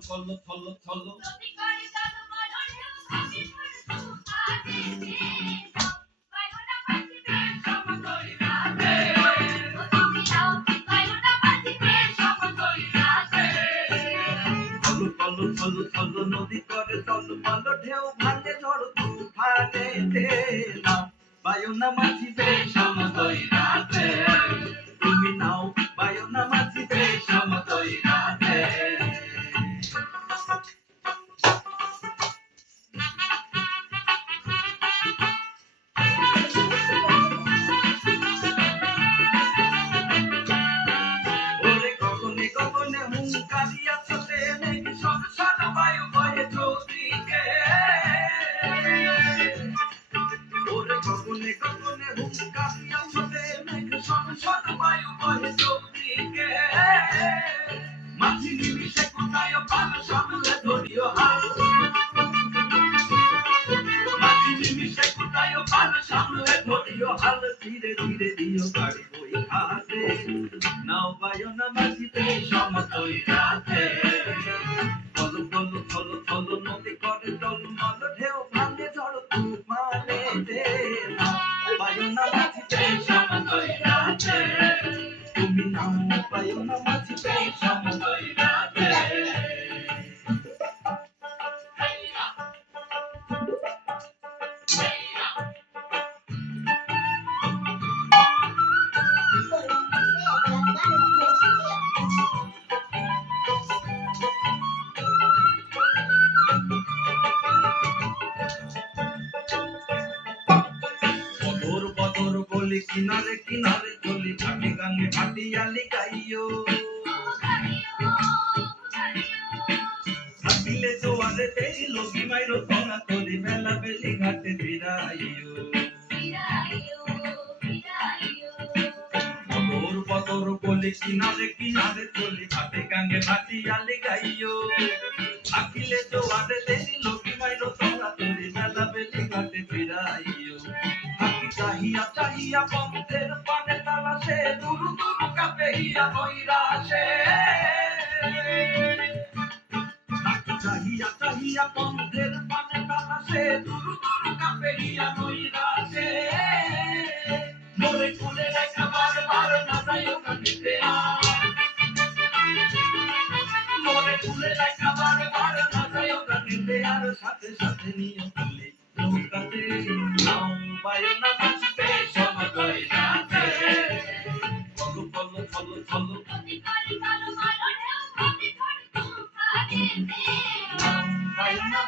থলো থলো থলো থলো থলো থলো নদী করে টলমল ঢেউ ভাঙে ঝড় তুফানেতে নাও বায়ুনা মাঝি বেশ সমতই রাতে তুমি নাও বায়ুনা মাঝি বেশ সমতই রাতে ওরে গগনে গগনে হুঙ্কারিয়া চলে নাকি সংসার বায়ু বয়ে চৌদিকে ওরে গগনে গগনে হুঙ্কারিয়া চলে নাকি সংসার বায়ু বয়ে চৌদিকে মাঝি নিমিষে কোথায় পাল সামলে ধরিও হাল মাঝি নিমিষে কোথায় পাল সামলে ধরিও হাল ধীরে ধীরে দিও গাড়ি বই হাতে নাও বায়ুনা মাঝিতে সমতই রাতে থলো থলো থলো থলো নদী করে টলমল ঢেউ ভাঙে ঝড় তুফানেতে নাও বায়ুনা মাঝিতে সমতই রাতে তুমি নাও বায়ুনা মাঝিতে সমতই রাতে বদর বদর বলি কিনারে কিনারে চলি ঘাটে গাঙ্গে ঘাটিয়ালি গাইও থাকিলে জোয়ারে তেরি লগি মাইরো তোনা তোরি বেলা বেলি ঘাটে ফিরাইও বদর বদর বলি কিনারে কিনারে চলি ঘাটে গাঙ্গে ঘাটিয়ালি গাইও থাকিলে জোয়ারে তেরি লগি মাইরো তোনা তোরি বেলা বেলি ঘাটে ফিরাইও চাহিয়া চাহিয়া পথের পানে তালাশে দুরু দুরু কাঁপিয়া নৈরাশে চাহিয়া চাহিয়া পথের পানে তালাশে দুরু দুরু কাঁপিয়া নৈরাশে মোরে কুলে রেখা বারবার না যাইও কাটিতে মোরে কুলে রেখা বারবার না যাইও কাটিতে আর সাথে সাথে নিয়ে তুলে নৌকাতে নাও বায়ুনা মাঝিতে সমতই রাতে থলো থলো থলো থলো নাও বায়ুনা